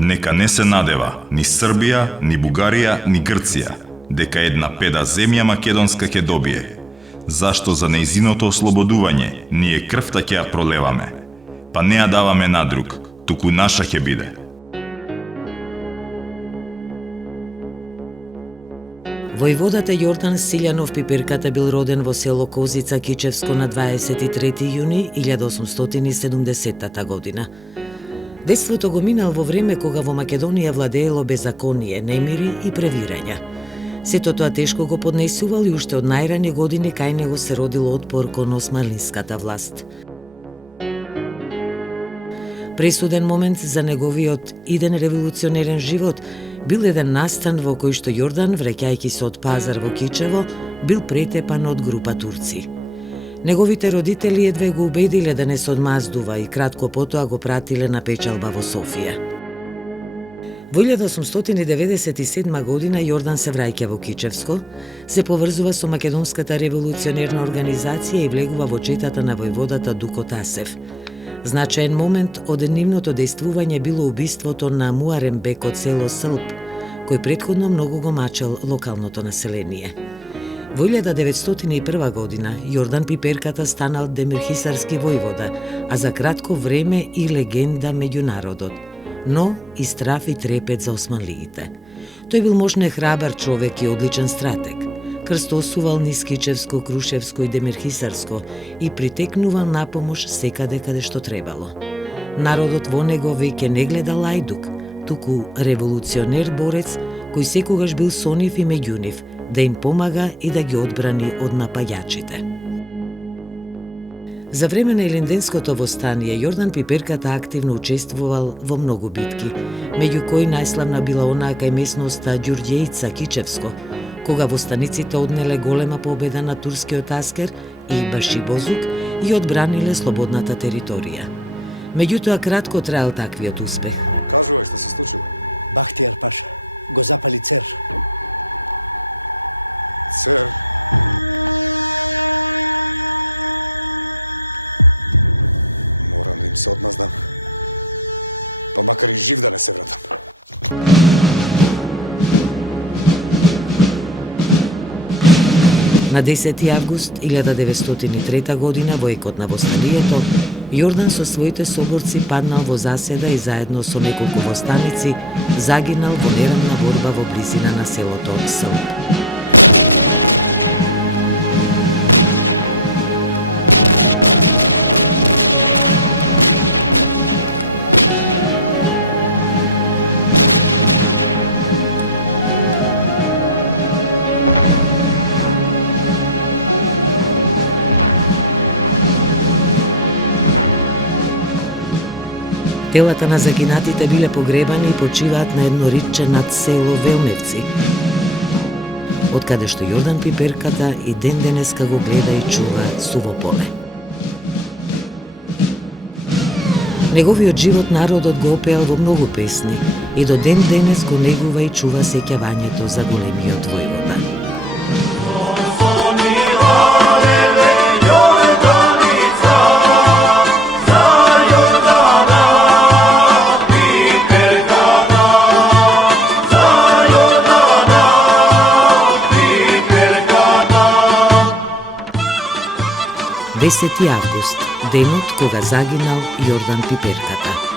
Нека не се надева ни Србија, ни Бугарија, ни Грција, дека една педа земја македонска ќе добие. Зашто за нејзиното ослободување ние крвта ќе ја пролеваме. Па не ја даваме на друг, туку наша ќе биде. Војводата Јордан Силјанов Пиперката бил роден во село Козица Кичевско на 23 јуни 1870 година. Детството го минал во време кога во Македонија владеело беззаконие, немири и превирања. Сето тоа тешко го поднесувал и уште од најрани години кај него се родил отпор кон османлинската власт. Пресуден момент за неговиот иден револуционерен живот бил еден настан во кој што Јордан, враќајќи се од пазар во Кичево, бил претепан од група турци. Неговите родители едве го убедиле да не се одмаздува и кратко потоа го пратиле на печалба во Софија. Во 1897 година Јордан се враќа во Кичевско, се поврзува со Македонската револуционерна организација и влегува во четата на војводата Дуко Тасев. Значаен момент од нивното дејствување било убиството на Муарем Бек од село Сълп, кој претходно многу го мачел локалното население. Во 1901 година Јордан Пиперката станал демирхисарски војвода, а за кратко време и легенда меѓу народот, но и страф и трепет за османлиите. Тој бил можно храбар човек и одличен стратег. Крстосувал низ Кичевско, Крушевско и Демирхисарско и притекнувал на помош секаде каде што требало. Народот во него веќе не гледа лајдук, туку револуционер борец кој секогаш бил со нив и меѓу нив, да им помага и да ги одбрани од напаѓачите. За време на Илинденското востание Јордан Пиперката активно учествувал во многу битки, меѓу кои најславна била онаа кај местноста Ѓурѓеица Кичевско, кога востаниците однеле голема победа на турскиот аскер и Башибозук и одбраниле слободната територија. Меѓутоа кратко траел таквиот успех. На 10 август 1903 година, во екот на востанието, Јордан со своите соборци паднал во заседа и заедно со неколку востаници загинал во нерамна борба во близина на селото Сълп. Телата на загинатите биле погребани и почиваат на едно ридче над село Велмевци, од каде што Јордан Пиперката и ден денеска го гледа и чува суво поле. Неговиот живот народот го опеал во многу песни и до ден денес го негува и чува сеќавањето за големиот војвода. Десети август, денот кога загинал Јордан Пиперката.